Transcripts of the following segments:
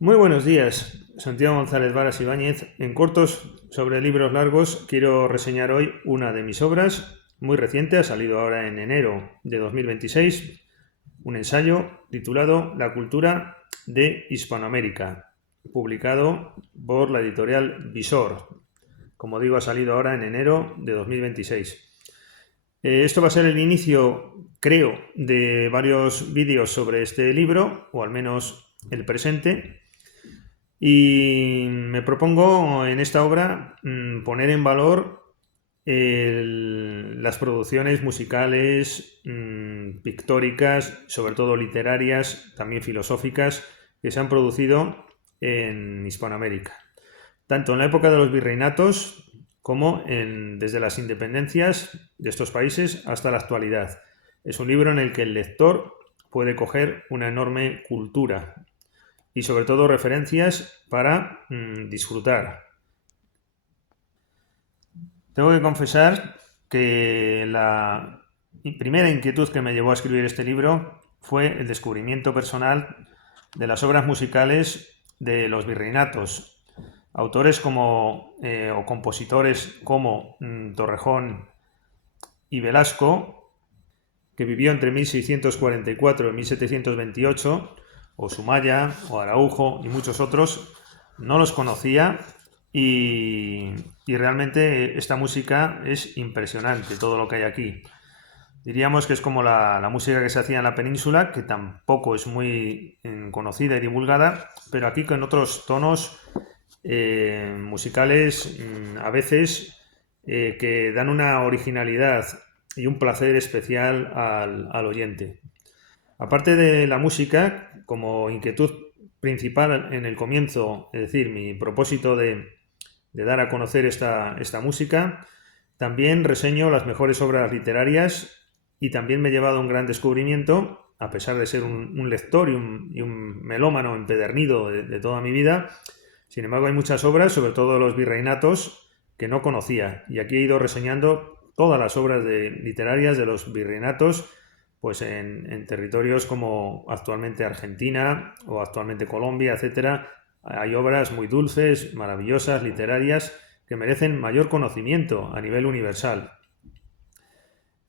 Muy buenos días, Santiago González Varas Ibáñez. En cortos sobre libros largos quiero reseñar hoy una de mis obras, muy reciente, ha salido ahora en enero de 2026, un ensayo titulado La cultura de Hispanoamérica, publicado por la editorial Visor. Como digo, ha salido ahora en enero de 2026. Esto va a ser el inicio, creo, de varios vídeos sobre este libro, o al menos el presente, y me propongo en esta obra poner en valor las producciones musicales, pictóricas, sobre todo literarias, también filosóficas, que se han producido en Hispanoamérica, tanto en la época de los virreinatos como desde las independencias de estos países hasta la actualidad. Es un libro en el que el lector puede coger una enorme cultura y sobre todo referencias para disfrutar. Tengo que confesar que la primera inquietud que me llevó a escribir este libro fue el descubrimiento personal de las obras musicales de los virreinatos. Autores como, o compositores como Torrejón y Velasco, que vivió entre 1644 y 1728, o Sumaya, o Araujo y muchos otros, no los conocía y realmente esta música es impresionante, todo lo que hay aquí. Diríamos que es como la música que se hacía en la península, que tampoco es muy conocida y divulgada, pero aquí con otros tonos musicales a veces que dan una originalidad y un placer especial al oyente. Aparte de la música, como inquietud principal en el comienzo, es decir, mi propósito de dar a conocer esta música, también reseño las mejores obras literarias y también me he llevado un gran descubrimiento, a pesar de ser un lector y un melómano empedernido de toda mi vida. Sin embargo, hay muchas obras, sobre todo los virreinatos, que no conocía. Y aquí he ido reseñando todas las obras literarias de los virreinatos, pues en territorios como actualmente Argentina o actualmente Colombia, etcétera. Hay obras muy dulces, maravillosas, literarias, que merecen mayor conocimiento a nivel universal.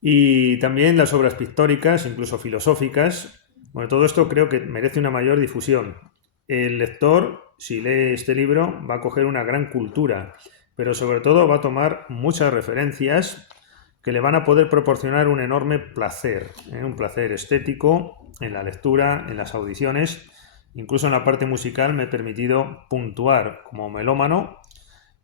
Y también las obras pictóricas, incluso filosóficas. Bueno, todo esto creo que merece una mayor difusión. El lector, si lee este libro, va a coger una gran cultura, pero sobre todo va a tomar muchas referencias que le van a poder proporcionar un enorme placer, un placer estético en la lectura, en las audiciones. Incluso en la parte musical me he permitido puntuar como melómano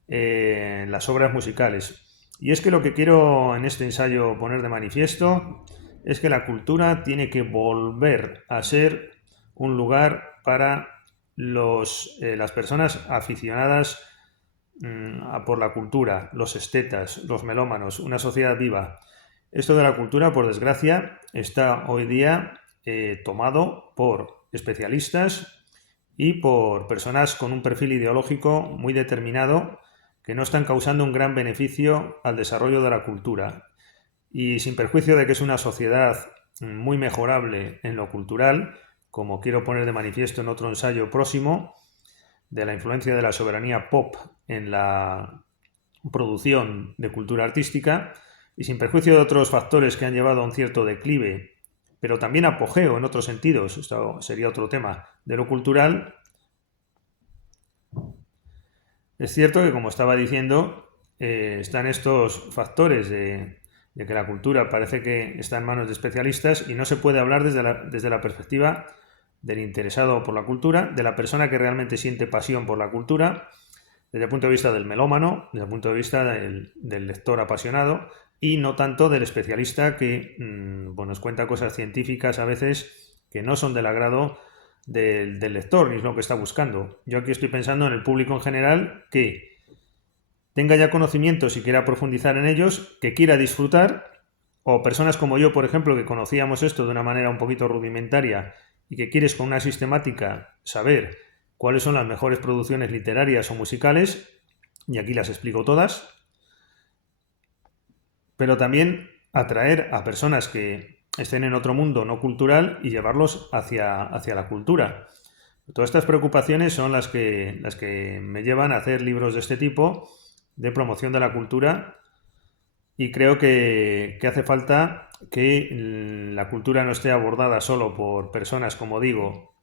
las obras musicales. Y es que lo que quiero en este ensayo poner de manifiesto es que la cultura tiene que volver a ser un lugar para las personas aficionadas por la cultura, los estetas, los melómanos, una sociedad viva. Esto de la cultura, por desgracia, está hoy día tomado por especialistas y por personas con un perfil ideológico muy determinado que no están causando un gran beneficio al desarrollo de la cultura. Y sin perjuicio de que es una sociedad muy mejorable en lo cultural, como quiero poner de manifiesto en otro ensayo próximo, de la influencia de la soberanía pop en la producción de cultura artística, y sin perjuicio de otros factores que han llevado a un cierto declive, pero también apogeo en otros sentidos, esto sería otro tema, de lo cultural. Es cierto que, como estaba diciendo, están estos factores de que la cultura parece que está en manos de especialistas y no se puede hablar desde la perspectiva del interesado por la cultura, de la persona que realmente siente pasión por la cultura, desde el punto de vista del melómano, desde el punto de vista del lector apasionado y no tanto del especialista que pues nos cuenta cosas científicas a veces que no son del agrado del lector ni es lo que está buscando. Yo aquí estoy pensando en el público en general que tenga ya conocimientos y quiera profundizar en ellos, que quiera disfrutar, o personas como yo, por ejemplo, que conocíamos esto de una manera un poquito rudimentaria y que quieres con una sistemática saber cuáles son las mejores producciones literarias o musicales, y aquí las explico todas, pero también atraer a personas que estén en otro mundo no cultural y llevarlos hacia la cultura. Todas estas preocupaciones son las que me llevan a hacer libros de este tipo, de promoción de la cultura, y creo que hace falta que la cultura no esté abordada solo por personas, como digo,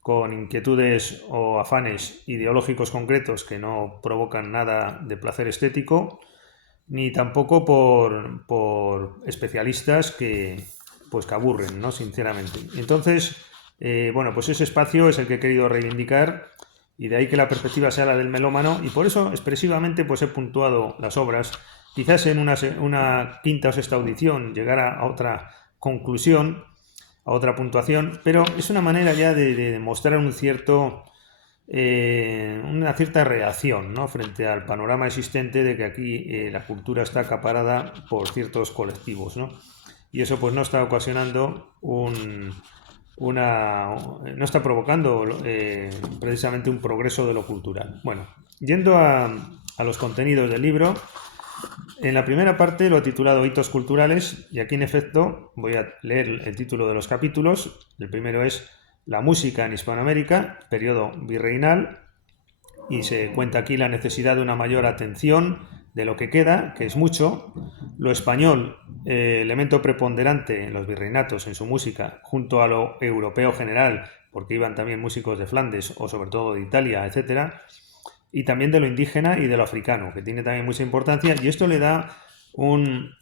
con inquietudes o afanes ideológicos concretos que no provocan nada de placer estético, ni tampoco por especialistas pues que aburren, ¿no? Sinceramente. Entonces, bueno, pues ese espacio es el que he querido reivindicar, y de ahí que la perspectiva sea la del melómano, y por eso expresivamente pues he puntuado las obras. Quizás en una quinta o sexta audición llegara a otra conclusión, a otra puntuación, pero es una manera ya de mostrar una cierta reacción, ¿no?, frente al panorama existente de que aquí la cultura está acaparada por ciertos colectivos, ¿no? Y eso pues no está ocasionando no está provocando precisamente un progreso de lo cultural. Bueno, yendo a los contenidos del libro, en la primera parte lo he titulado Hitos culturales, y aquí en efecto voy a leer el título de los capítulos. El primero es La música en Hispanoamérica, periodo virreinal, y se cuenta aquí la necesidad de una mayor atención de lo que queda, que es mucho, lo español, elemento preponderante en los virreinatos en su música, junto a lo europeo general, porque iban también músicos de Flandes o sobre todo de Italia, etcétera, y también de lo indígena y de lo africano, que tiene también mucha importancia, y esto le da un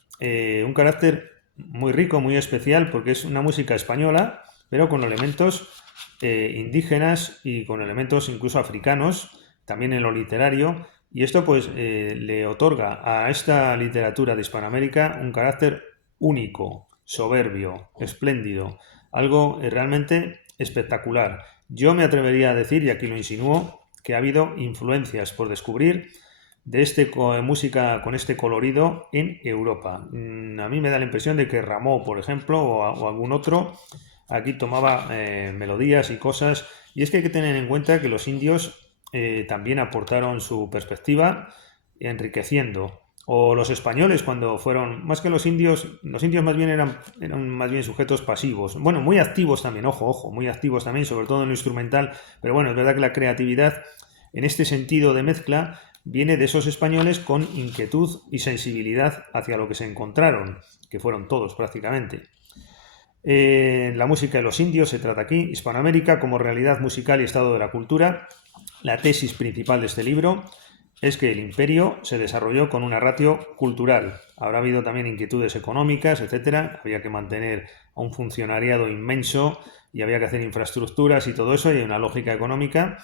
carácter muy rico, muy especial, porque es una música española, pero con elementos indígenas y con elementos incluso africanos, también en lo literario, y esto pues le otorga a esta literatura de Hispanoamérica un carácter único, soberbio, espléndido, algo realmente espectacular. Yo me atrevería a decir, y aquí lo insinúo, que ha habido influencias por descubrir de música con este colorido en Europa. A mí me da la impresión de que Rameau, por ejemplo, o algún otro, aquí tomaba melodías y cosas, y es que hay que tener en cuenta que los indios también aportaron su perspectiva, enriqueciendo. O los españoles cuando fueron, más que los indios más bien eran más bien sujetos pasivos. Bueno, muy activos también, ojo, muy activos también, sobre todo en lo instrumental, pero bueno, es verdad que la creatividad en este sentido de mezcla viene de esos españoles con inquietud y sensibilidad hacia lo que se encontraron, que fueron todos prácticamente. La música de los indios se trata aquí, Hispanoamérica como realidad musical y estado de la cultura. La tesis principal de este libro es que el imperio se desarrolló con una ratio cultural. Habrá habido también inquietudes económicas, etcétera. Había que mantener a un funcionariado inmenso y había que hacer infraestructuras y todo eso, y hay una lógica económica,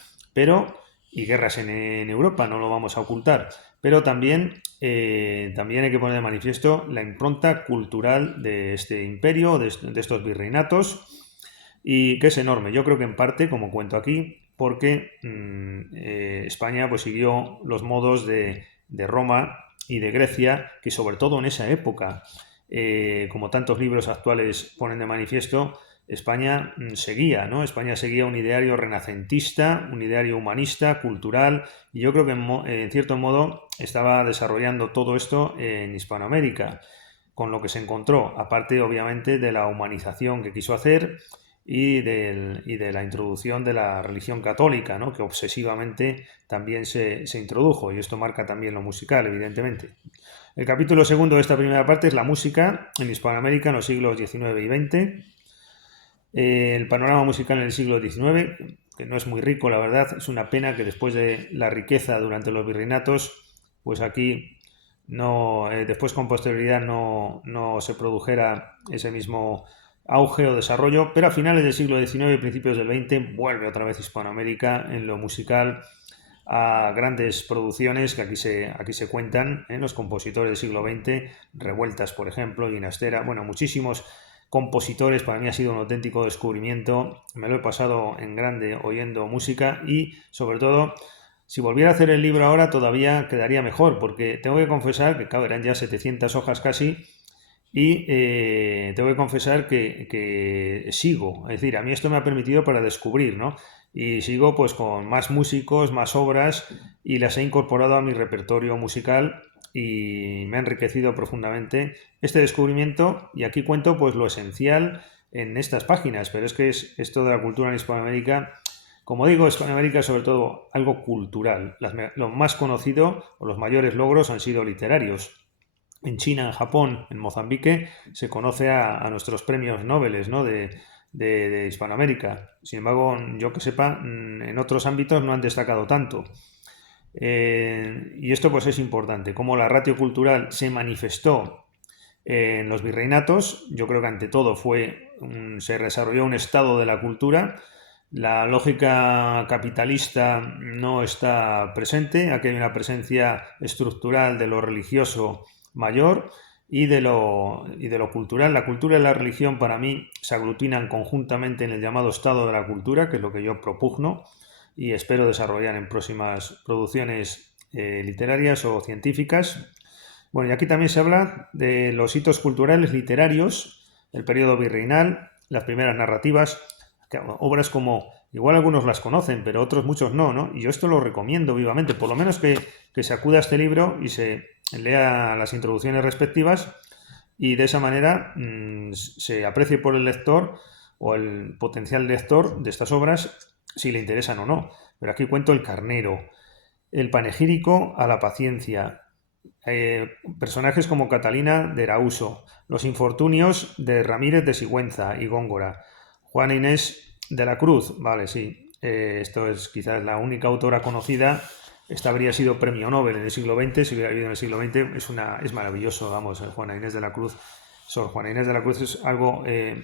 y guerras en Europa, no lo vamos a ocultar. Pero también hay que poner de manifiesto la impronta cultural de este imperio, de estos virreinatos, y que es enorme. Yo creo que en parte, como cuento aquí, porque España pues siguió los modos de Roma y de Grecia, que sobre todo en esa época, como tantos libros actuales ponen de manifiesto, España seguía, ¿no? España seguía un ideario renacentista, un ideario humanista, cultural, y yo creo que en cierto modo estaba desarrollando todo esto en Hispanoamérica, con lo que se encontró, aparte obviamente de la humanización que quiso hacer y de la introducción de la religión católica, ¿no?, que obsesivamente también se introdujo, y esto marca también lo musical, evidentemente. El capítulo segundo de esta primera parte es la música en Hispanoamérica en los siglos XIX y XX. El panorama musical en el siglo XIX, que no es muy rico, la verdad, es una pena que después de la riqueza durante los virreinatos, pues aquí después con posterioridad no se produjera ese mismo auge o desarrollo, pero a finales del siglo XIX y principios del XX vuelve otra vez Hispanoamérica en lo musical a grandes producciones que aquí se cuentan, los compositores del siglo XX, Revueltas, por ejemplo, Ginastera, bueno, muchísimos compositores. Para mí ha sido un auténtico descubrimiento, me lo he pasado en grande oyendo música, y sobre todo, si volviera a hacer el libro ahora todavía quedaría mejor, porque tengo que confesar que, claro, eran ya 700 hojas casi, y tengo que confesar que sigo, es decir, a mí esto me ha permitido para descubrir, ¿no? Y sigo pues con más músicos, más obras, y las he incorporado a mi repertorio musical, y me ha enriquecido profundamente este descubrimiento, y aquí cuento pues lo esencial en estas páginas, pero es que esto de la cultura en Hispanoamérica, Como digo, Hispanoamérica es sobre todo algo cultural. Lo más conocido o los mayores logros han sido literarios. En China, en Japón, en Mozambique, se conoce a nuestros premios Nobel, ¿no? de Hispanoamérica. Sin embargo, yo que sepa, en otros ámbitos no han destacado tanto. Y esto pues es importante, cómo la ratio cultural se manifestó en los virreinatos. Yo creo que ante todo se desarrolló un estado de la cultura. La lógica capitalista no está presente, aquí hay una presencia estructural de lo religioso mayor y de lo cultural. La cultura y la religión para mí se aglutinan conjuntamente en el llamado estado de la cultura, que es lo que yo propugno y espero desarrollar en próximas producciones literarias o científicas. Bueno, y aquí también se habla de los hitos culturales literarios, el periodo virreinal, las primeras narrativas, obras como, igual algunos las conocen, pero otros muchos no, ¿no? Y yo esto lo recomiendo vivamente, por lo menos que se acuda a este libro y se lea las introducciones respectivas y de esa manera se aprecie por el lector o el potencial lector de estas obras si le interesan o no. Pero aquí cuento El carnero, el panegírico a la paciencia, personajes como Catalina de Erauso, los infortunios de Ramírez de Sigüenza y Góngora, Juana Inés de la Cruz, vale, sí, esto es quizás la única autora conocida. Esta habría sido premio Nobel en el siglo XX, si hubiera vivido en el siglo XX, es maravilloso, vamos, Juana Inés de la Cruz. Sor Juana Inés de la Cruz es algo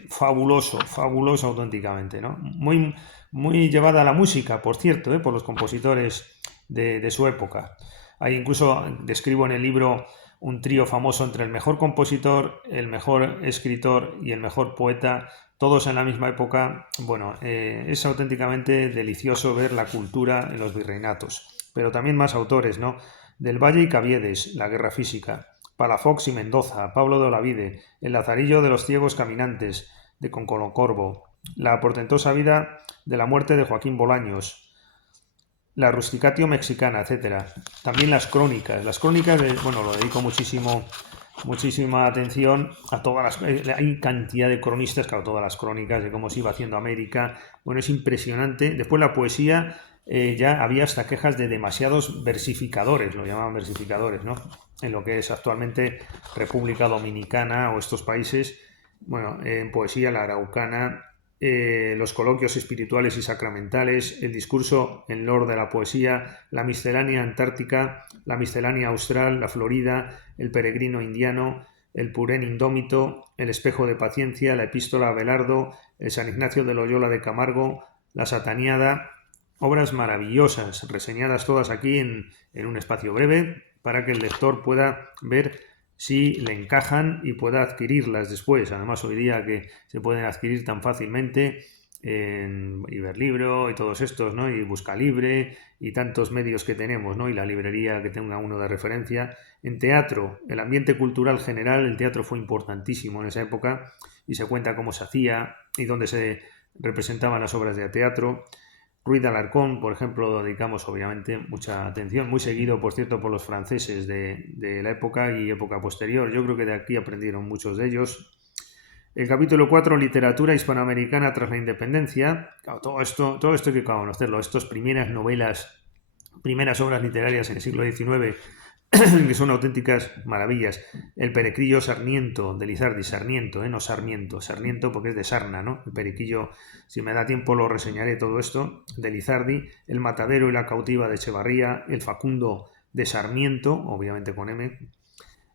fabuloso, fabuloso auténticamente, ¿no? Muy, muy llevada a la música, por cierto, por los compositores de su época. Ahí incluso describo en el libro un trío famoso entre el mejor compositor, el mejor escritor y el mejor poeta, todos en la misma época. Bueno, es auténticamente delicioso ver la cultura en los virreinatos. Pero también más autores, ¿no? Del Valle y Caviedes, La guerra física, Palafox y Mendoza, Pablo de Olavide, El lazarillo de los ciegos caminantes, de Concolocorvo, La portentosa vida de la muerte de Joaquín Bolaños, la Rusticatio mexicana, etcétera. También las crónicas. Las crónicas, bueno, lo dedico muchísima atención a todas las... hay cantidad de cronistas, claro, todas las crónicas de cómo se iba haciendo América. Bueno, es impresionante. Después la poesía, ya había hasta quejas de demasiados versificadores, lo llamaban versificadores, ¿no? En lo que es actualmente República Dominicana o estos países. Bueno, en poesía la araucana, los coloquios espirituales y sacramentales, el discurso en lore de la poesía, la miscelánea antártica, la miscelánea austral, la florida, el peregrino indiano, el purén indómito, el espejo de paciencia, la epístola a Abelardo, el San Ignacio de Loyola de Camargo, la sataniada, obras maravillosas, reseñadas todas aquí en un espacio breve para que el lector pueda ver si le encajan y pueda adquirirlas después. Además, hoy día que se pueden adquirir tan fácilmente en Iberlibro y todos estos, ¿no? Y Buscalibre y tantos medios que tenemos, ¿no? Y la librería que tenga uno de referencia. En teatro, el ambiente cultural general, el teatro fue importantísimo en esa época y se cuenta cómo se hacía y dónde se representaban las obras de teatro. Ruiz de Alarcón, por ejemplo, dedicamos obviamente mucha atención, muy seguido, por cierto, por los franceses de la época y época posterior. Yo creo que de aquí aprendieron muchos de ellos. El capítulo 4, literatura hispanoamericana tras la independencia. Claro, todo esto hay que conocerlo. Estas primeras novelas, primeras obras literarias en el siglo XIX, que son auténticas maravillas. El Perequillo Sarmiento, de Lizardi, Sarmiento, no Sarmiento, Sarmiento porque es de sarna, ¿no? El Perequillo, si me da tiempo lo reseñaré todo esto, de Lizardi, El Matadero y la Cautiva de Echevarría, El Facundo de Sarmiento, obviamente con M,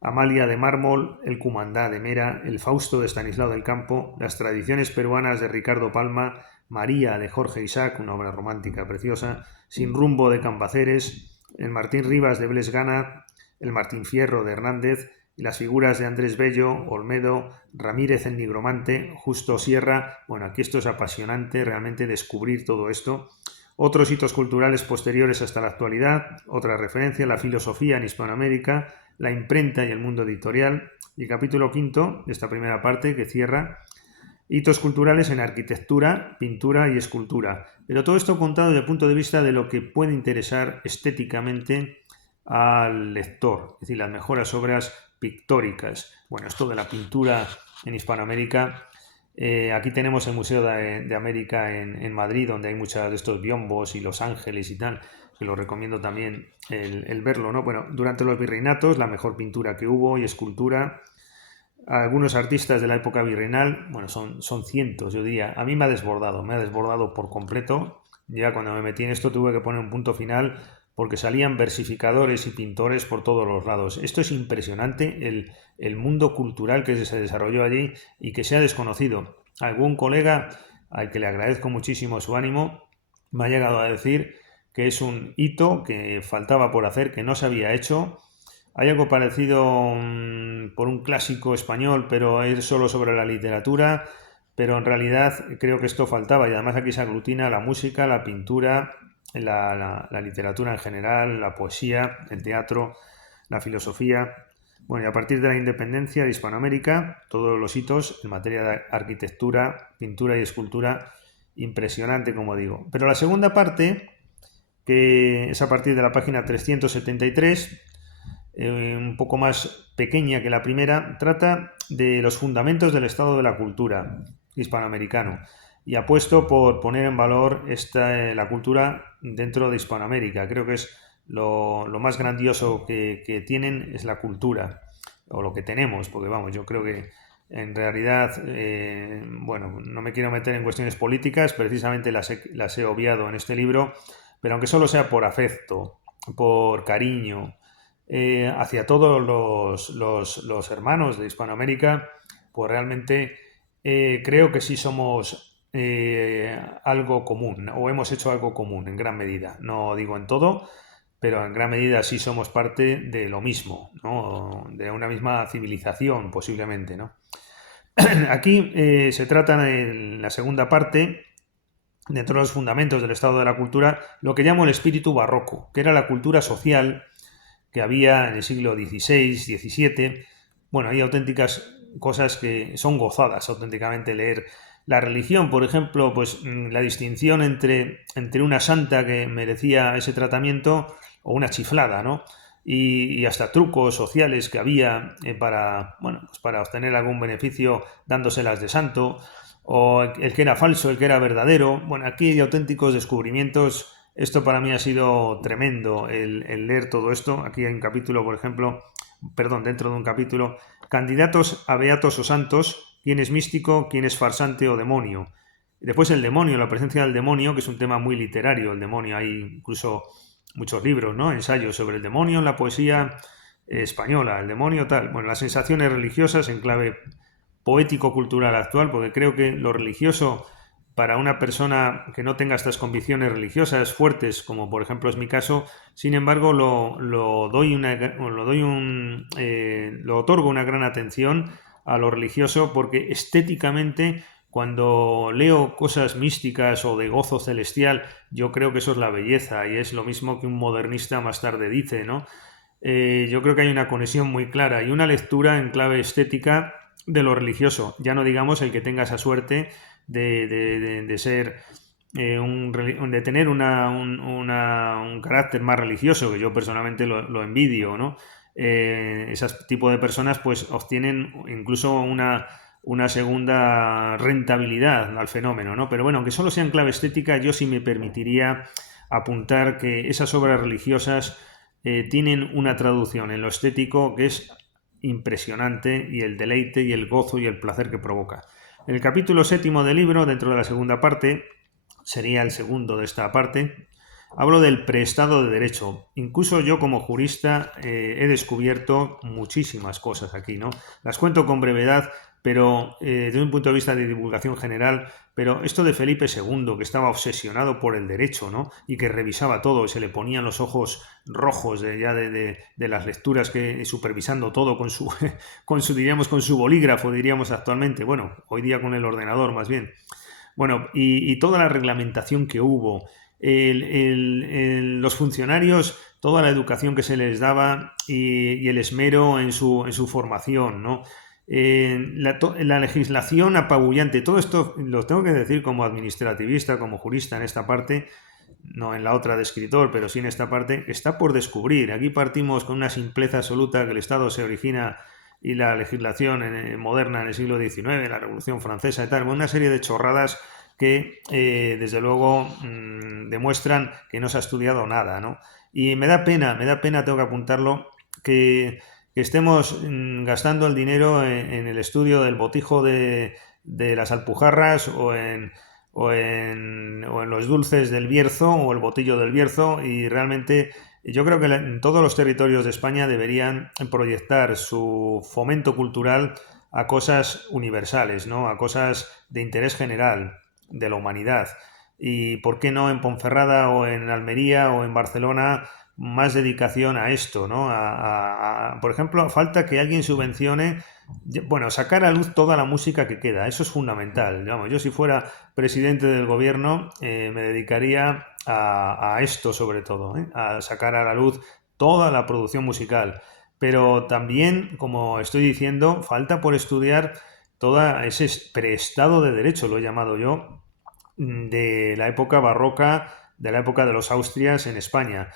Amalia de Mármol, El Cumandá de Mera, El Fausto de Estanislao del Campo, Las tradiciones peruanas de Ricardo Palma, María de Jorge Isaac, una obra romántica preciosa, Sin rumbo de Cambaceres, el Martín Rivas de Blesgana, el Martín Fierro de Hernández y las figuras de Andrés Bello, Olmedo, Ramírez el Nigromante, Justo Sierra. Bueno, aquí esto es apasionante realmente descubrir todo esto. Otros hitos culturales posteriores hasta la actualidad, otra referencia, la filosofía en Hispanoamérica, la imprenta y el mundo editorial. Y el capítulo 5 de esta primera parte que cierra, hitos culturales en arquitectura, pintura y escultura. Pero todo esto contado desde el punto de vista de lo que puede interesar estéticamente al lector, es decir, las mejores obras pictóricas. Bueno, esto de la pintura en Hispanoamérica Aquí tenemos el Museo de América en Madrid, donde hay muchos de estos biombos y Los Ángeles y tal, que lo recomiendo también el verlo, ¿no? Bueno, durante los virreinatos, la mejor pintura que hubo y escultura. Algunos artistas de la época virreinal, bueno, son cientos, yo diría. A mí me ha desbordado por completo. Ya cuando me metí en esto tuve que poner un punto final porque salían versificadores y pintores por todos los lados. Esto es impresionante, el mundo cultural que se desarrolló allí y que se ha desconocido. Algún colega, al que le agradezco muchísimo su ánimo, me ha llegado a decir que es un hito que faltaba por hacer, que no se había hecho. Hay algo parecido por un clásico español, pero es solo sobre la literatura, pero en realidad creo que esto faltaba y además aquí se aglutina la música, la pintura, la literatura en general, la poesía, el teatro, la filosofía. Bueno, y a partir de la independencia de Hispanoamérica, todos los hitos en materia de arquitectura, pintura y escultura, impresionante, como digo. Pero la segunda parte, que es a partir de la página 373, un poco más pequeña que la primera, trata de los fundamentos del estado de la cultura hispanoamericano y apuesto por poner en valor la cultura dentro de Hispanoamérica. Creo que es lo más grandioso que tienen es la cultura, o lo que tenemos, porque vamos, yo creo que en realidad, bueno, no me quiero meter en cuestiones políticas, precisamente las he obviado en este libro, pero aunque solo sea por afecto, por cariño, hacia todos los hermanos de Hispanoamérica, pues realmente creo que sí somos algo común, o hemos hecho algo común en gran medida. No digo en todo, pero en gran medida sí somos parte de lo mismo, ¿no? De una misma civilización, posiblemente, ¿no? Aquí se trata en la segunda parte, dentro de los fundamentos del estado de la cultura, lo que llamo el espíritu barroco, que era la cultura social que había en el siglo XVI, XVII. Bueno, hay auténticas cosas que son gozadas auténticamente leer. La religión, por ejemplo, pues la distinción entre una santa que merecía ese tratamiento o una chiflada, ¿no? Y hasta trucos sociales que había para, bueno, pues para obtener algún beneficio dándoselas de santo, o el que era falso, el que era verdadero. Bueno, aquí hay auténticos descubrimientos. Esto para mí ha sido tremendo, el leer todo esto. Aquí hay un capítulo, por ejemplo, perdón, dentro de un capítulo, candidatos a beatos o santos, quién es místico, quién es farsante o demonio. Y después el demonio, la presencia del demonio, que es un tema muy literario, el demonio. Hay incluso muchos libros, ¿no? Ensayos sobre el demonio en la poesía española, el demonio tal. Bueno, las sensaciones religiosas en clave poético-cultural actual, porque creo que lo religioso para una persona que no tenga estas convicciones religiosas fuertes, como por ejemplo es mi caso, sin embargo lo otorgo una gran atención a lo religioso porque estéticamente cuando leo cosas místicas o de gozo celestial, yo creo que eso es la belleza y es lo mismo que un modernista más tarde dice, ¿no? Yo creo que hay una conexión muy clara y una lectura en clave estética de lo religioso. Ya no digamos el que tenga esa suerte de ser de tener un carácter más religioso, que yo personalmente lo envidio, ¿no? Ese tipo de personas pues obtienen incluso una segunda rentabilidad al fenómeno, ¿no? Pero bueno, aunque solo sea en clave estética, yo sí me permitiría apuntar que esas obras religiosas tienen una traducción en lo estético que es impresionante y el deleite y el gozo y el placer que provoca. En el capítulo 7 del libro, dentro de la segunda parte, sería el segundo de esta parte, hablo del preestado de derecho. Incluso yo como jurista he descubierto muchísimas cosas aquí, ¿no? Las cuento con brevedad, pero desde un punto de vista de divulgación general, pero esto de Felipe II, que estaba obsesionado por el derecho, ¿no? Y que revisaba todo, y se le ponían los ojos rojos de las lecturas, que supervisando todo diríamos, con su bolígrafo, diríamos actualmente, bueno, hoy día con el ordenador más bien. Bueno, y toda la reglamentación que hubo, los funcionarios, toda la educación que se les daba y el esmero en su formación, ¿no? La legislación apabullante, todo esto lo tengo que decir como administrativista, como jurista en esta parte, no en la otra de escritor, pero sí en esta parte, está por descubrir. Aquí partimos con una simpleza absoluta que el Estado se origina y la legislación moderna en el siglo XIX, la Revolución Francesa y tal, una serie de chorradas que desde luego demuestran que no se ha estudiado nada, ¿no? Y me da pena, tengo que apuntarlo, que estemos gastando el dinero en el estudio del botijo de las Alpujarras o en los dulces del Bierzo o el botillo del Bierzo, y realmente yo creo que en todos los territorios de España deberían proyectar su fomento cultural a cosas universales, ¿no? A cosas de interés general de la humanidad. Y por qué no en Ponferrada o en Almería o en Barcelona más dedicación a esto, ¿no? Por ejemplo, falta que alguien subvencione, bueno, sacar a luz toda la música que queda, eso es fundamental. Digamos, yo si fuera presidente del gobierno me dedicaría a esto sobre todo, a sacar a la luz toda la producción musical. Pero también, como estoy diciendo, falta por estudiar todo ese preestado de derecho, lo he llamado yo, de la época barroca, de la época de los Austrias en España.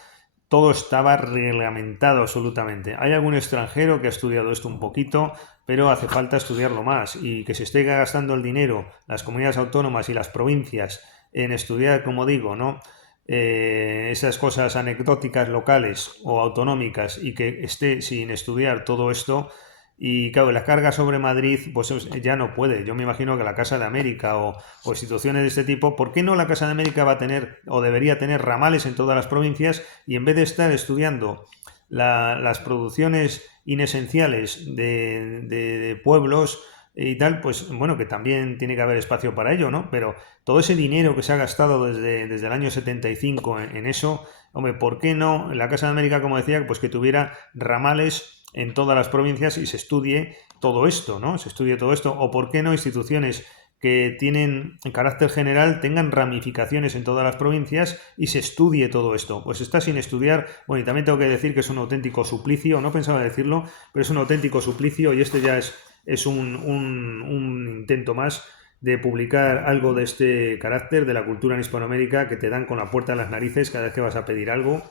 Todo estaba reglamentado absolutamente. Hay algún extranjero que ha estudiado esto un poquito, pero hace falta estudiarlo más, y que se esté gastando el dinero las comunidades autónomas y las provincias en estudiar, como digo, ¿no? Esas cosas anecdóticas locales o autonómicas, y que esté sin estudiar todo esto. Y claro, la carga sobre Madrid pues ya no puede. Yo me imagino que la Casa de América o instituciones de este tipo, ¿por qué no la Casa de América va a tener o debería tener ramales en todas las provincias, y en vez de estar estudiando las producciones inesenciales de pueblos y tal, pues bueno, que también tiene que haber espacio para ello, ¿no? Pero todo ese dinero que se ha gastado desde el año 75 en eso, hombre, ¿por qué no la Casa de América, como decía, pues que tuviera ramales en todas las provincias y se estudie todo esto, ¿no? Se estudie todo esto. O por qué no instituciones que tienen carácter general tengan ramificaciones en todas las provincias y se estudie todo esto. Pues está sin estudiar. Bueno, y también tengo que decir que es un auténtico suplicio, no pensaba decirlo, pero es un auténtico suplicio, y este ya es un intento más de publicar algo de este carácter, de la cultura en Hispanoamérica, que te dan con la puerta en las narices cada vez que vas a pedir algo,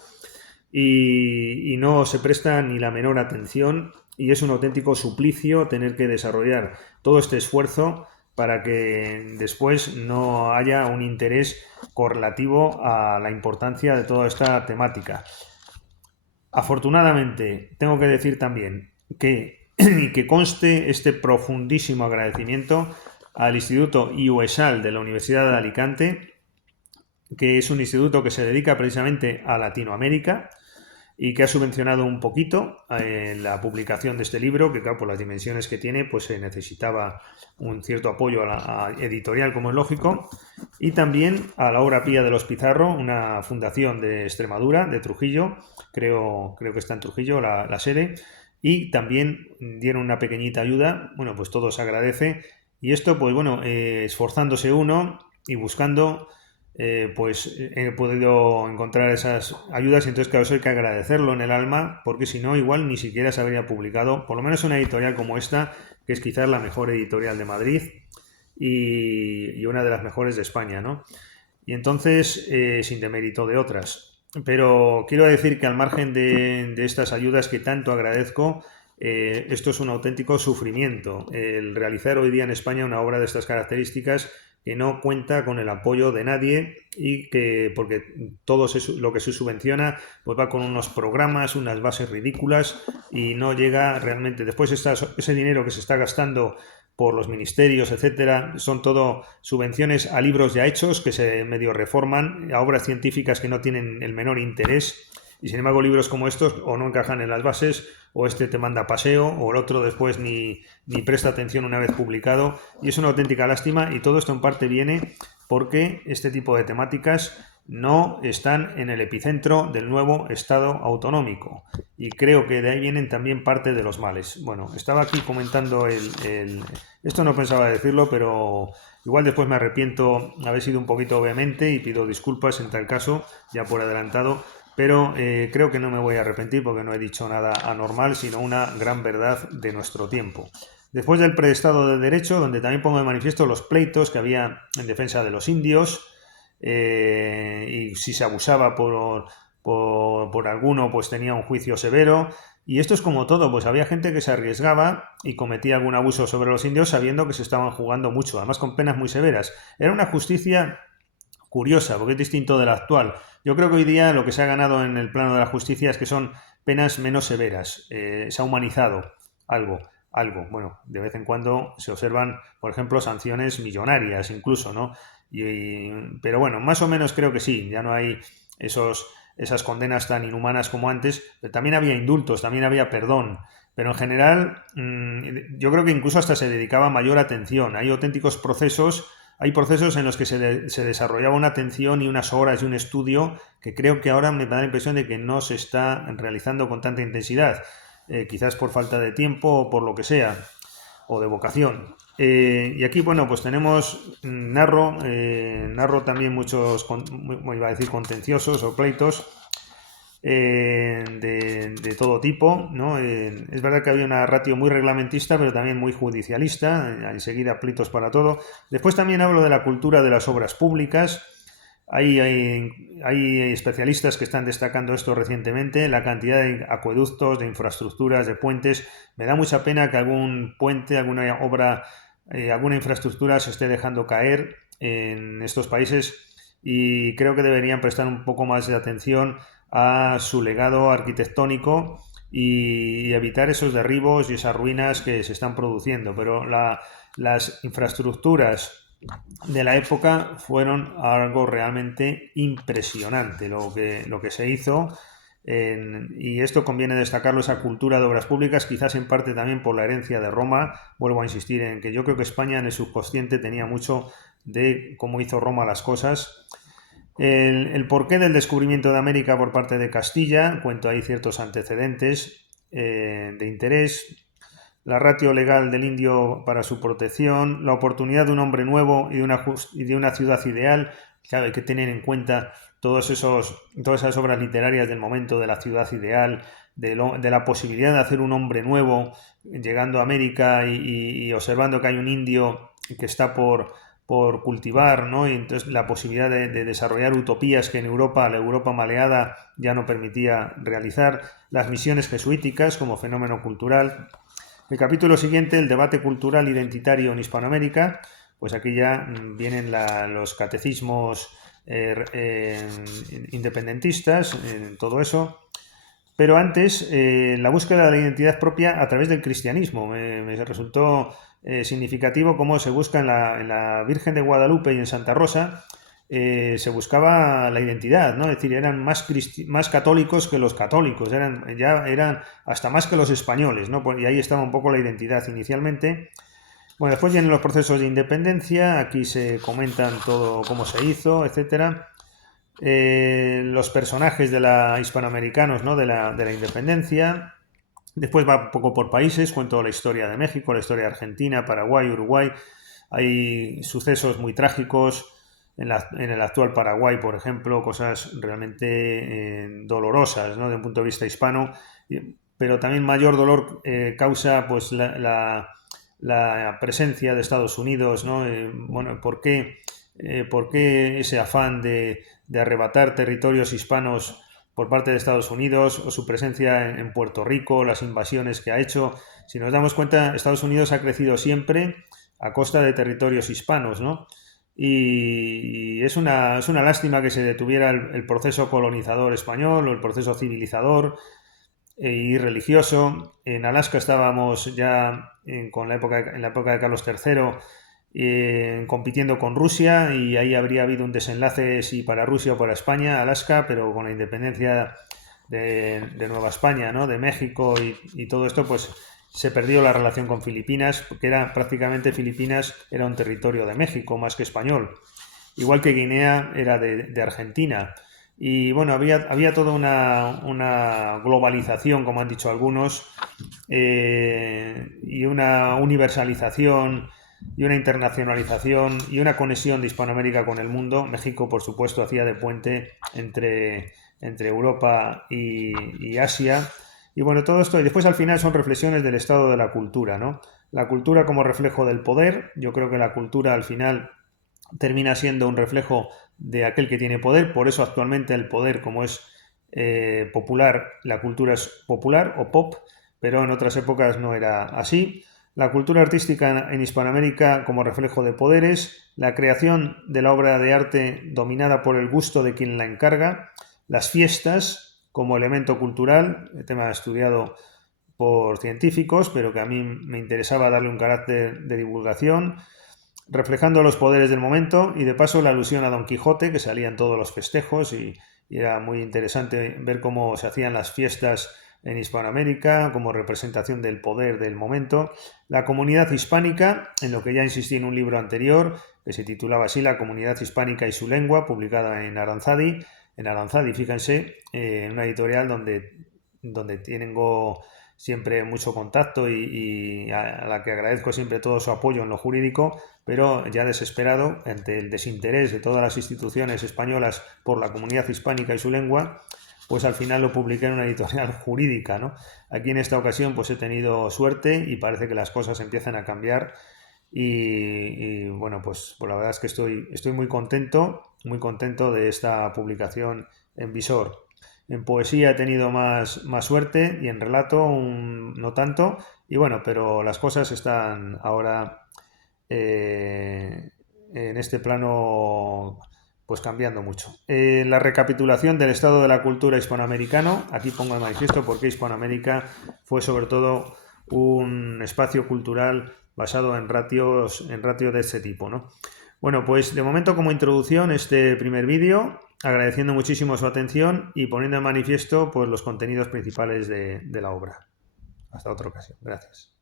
y no se presta ni la menor atención, y es un auténtico suplicio tener que desarrollar todo este esfuerzo para que después no haya un interés correlativo a la importancia de toda esta temática. Afortunadamente, tengo que decir también que conste este profundísimo agradecimiento al Instituto IUESAL de la Universidad de Alicante, que es un instituto que se dedica precisamente a Latinoamérica y que ha subvencionado un poquito la publicación de este libro, que claro, por las dimensiones que tiene, pues se necesitaba un cierto apoyo a editorial, como es lógico, y también a la Obra Pía de los Pizarro, una fundación de Extremadura, de Trujillo, creo que está en Trujillo la sede, y también dieron una pequeñita ayuda. Bueno, pues todo se agradece, y esto, pues bueno, esforzándose uno y buscando, pues he podido encontrar esas ayudas, y entonces claro, eso hay que agradecerlo en el alma, porque si no, igual ni siquiera se habría publicado, por lo menos una editorial como esta, que es quizás la mejor editorial de Madrid y una de las mejores de España, ¿no? Y entonces, sin demérito de otras. Pero quiero decir que al margen de estas ayudas que tanto agradezco, esto es un auténtico sufrimiento. El realizar hoy día en España una obra de estas características, que no cuenta con el apoyo de nadie, y que, porque todo lo que se subvenciona pues va con unos programas, unas bases ridículas, y no llega realmente. Después ese dinero que se está gastando por los ministerios, etcétera, son todo subvenciones a libros ya hechos que se medio reforman, a obras científicas que no tienen el menor interés, y sin embargo libros como estos o no encajan en las bases, o este te manda paseo, o el otro después ni presta atención una vez publicado, y es una auténtica lástima. Y todo esto en parte viene porque este tipo de temáticas no están en el epicentro del nuevo Estado autonómico, y creo que de ahí vienen también parte de los males. Bueno, estaba aquí comentando esto no pensaba decirlo, pero igual después me arrepiento de haber sido un poquito vehemente, y pido disculpas en tal caso, ya por adelantado, pero creo que no me voy a arrepentir, porque no he dicho nada anormal, sino una gran verdad de nuestro tiempo. Después del preestado de derecho, donde también pongo de manifiesto los pleitos que había en defensa de los indios, y si se abusaba por alguno, pues tenía un juicio severo. Y esto es como todo, pues había gente que se arriesgaba y cometía algún abuso sobre los indios sabiendo que se estaban jugando mucho, además con penas muy severas. Era una justicia curiosa, porque es distinto de la actual. Yo creo que hoy día lo que se ha ganado en el plano de la justicia es que son penas menos severas, se ha humanizado algo, algo. Bueno, de vez en cuando se observan, por ejemplo, sanciones millonarias incluso, ¿no? Pero bueno, más o menos creo que sí, ya no hay esas condenas tan inhumanas como antes, pero también había indultos, también había perdón. Pero en general, yo creo que incluso hasta se dedicaba mayor atención. Hay procesos en los que se desarrollaba una atención y unas horas y un estudio que creo que ahora me da la impresión de que no se está realizando con tanta intensidad, quizás por falta de tiempo o por lo que sea, o de vocación. Y aquí, bueno, pues tenemos, narro también muchos, iba a decir, contenciosos o pleitos de todo tipo, ¿no? Es verdad que había una ratio muy reglamentista, pero también muy judicialista, enseguida pleitos para todo. Después también hablo de la cultura de las obras públicas. Hay especialistas que están destacando esto recientemente, la cantidad de acueductos, de infraestructuras, de puentes. Me da mucha pena que algún puente, alguna obra, alguna infraestructura se esté dejando caer en estos países y creo que deberían prestar un poco más de atención a su legado arquitectónico y evitar esos derribos y esas ruinas que se están produciendo. Pero las infraestructuras de la época fueron algo realmente impresionante lo que se hizo. Y esto conviene destacarlo, esa cultura de obras públicas, quizás en parte también por la herencia de Roma. Vuelvo a insistir en que yo creo que España en el subconsciente tenía mucho de cómo hizo Roma las cosas. El porqué del descubrimiento de América por parte de Castilla, cuento ahí ciertos antecedentes de interés, la ratio legal del indio para su protección, la oportunidad de un hombre nuevo y de una ciudad ideal. Claro, hay que tener en cuenta todas esas obras literarias del momento de la ciudad ideal, de la posibilidad de hacer un hombre nuevo llegando a América y observando que hay un indio que está por cultivar, ¿no? Y entonces la posibilidad de desarrollar utopías que en Europa, la Europa maleada, ya no permitía realizar, las misiones jesuíticas como fenómeno cultural. El capítulo siguiente, el debate cultural identitario en Hispanoamérica, pues aquí ya vienen los catecismos independentistas, todo eso. Pero antes, la búsqueda de la identidad propia a través del cristianismo. Me resultó significativo cómo se busca en la Virgen de Guadalupe y en Santa Rosa, se buscaba la identidad, ¿no? Es decir, eran más católicos que los católicos, eran hasta más que los españoles, ¿no? Y ahí estaba un poco la identidad inicialmente. Bueno, después vienen los procesos de independencia, aquí se comentan todo cómo se hizo, etcétera. Los personajes de la hispanoamericanos, ¿no? de la independencia. Después va un poco por países, cuento la historia de México, la historia de Argentina, Paraguay, Uruguay. Hay sucesos muy trágicos en el actual Paraguay, por ejemplo, cosas realmente dolorosas, ¿no? De un punto de vista hispano, pero también mayor dolor causa pues la presencia de Estados Unidos, ¿no? Bueno, ¿por qué ese afán de arrebatar territorios hispanos por parte de Estados Unidos o su presencia en Puerto Rico, las invasiones que ha hecho? Si nos damos cuenta, Estados Unidos ha crecido siempre a costa de territorios hispanos, ¿no? Y es una lástima que se detuviera el proceso colonizador español o el proceso civilizador y religioso. En Alaska estábamos ya en la época de Carlos III compitiendo con Rusia y ahí habría habido un desenlace si para Rusia o para España, Alaska, pero con la independencia de Nueva España, ¿no? De México y todo esto, pues se perdió la relación con Filipinas, porque Filipinas era un territorio de México más que español, igual que Guinea era de Argentina. Y bueno, había toda una globalización, como han dicho algunos, y una universalización y una internacionalización y una conexión de Hispanoamérica con el mundo. México, por supuesto, hacía de puente entre Europa y Asia. Y bueno, todo esto, y después al final son reflexiones del estado de la cultura, ¿no? La cultura como reflejo del poder. Yo creo que la cultura al final termina siendo un reflejo de aquel que tiene poder, por eso actualmente el poder, como es popular, la cultura es popular o pop, pero en otras épocas no era así. La cultura artística en Hispanoamérica como reflejo de poderes, la creación de la obra de arte dominada por el gusto de quien la encarga, las fiestas como elemento cultural, el tema estudiado por científicos, pero que a mí me interesaba darle un carácter de divulgación, reflejando los poderes del momento y de paso la alusión a Don Quijote, que salía en todos los festejos y era muy interesante ver cómo se hacían las fiestas en Hispanoamérica como representación del poder del momento. La comunidad hispánica, en lo que ya insistí en un libro anterior, que se titulaba así La comunidad hispánica y su lengua, publicada en Aranzadi, fíjense, en una editorial donde tengo siempre mucho contacto y a la que agradezco siempre todo su apoyo en lo jurídico, pero ya desesperado ante el desinterés de todas las instituciones españolas por la comunidad hispánica y su lengua, pues al final lo publiqué en una editorial jurídica, ¿no? Aquí en esta ocasión pues he tenido suerte y parece que las cosas empiezan a cambiar y bueno, pues la verdad es que estoy muy contento de esta publicación en Visor. En poesía he tenido más suerte y en relato no tanto. Y bueno, pero las cosas están ahora en este plano pues cambiando mucho. La recapitulación del estado de la cultura hispanoamericano, aquí pongo de manifiesto porque Hispanoamérica fue sobre todo un espacio cultural basado en ratios de este tipo, ¿no? Bueno, pues de momento como introducción este primer vídeo, agradeciendo muchísimo su atención y poniendo en manifiesto pues, los contenidos principales de la obra. Hasta otra ocasión. Gracias.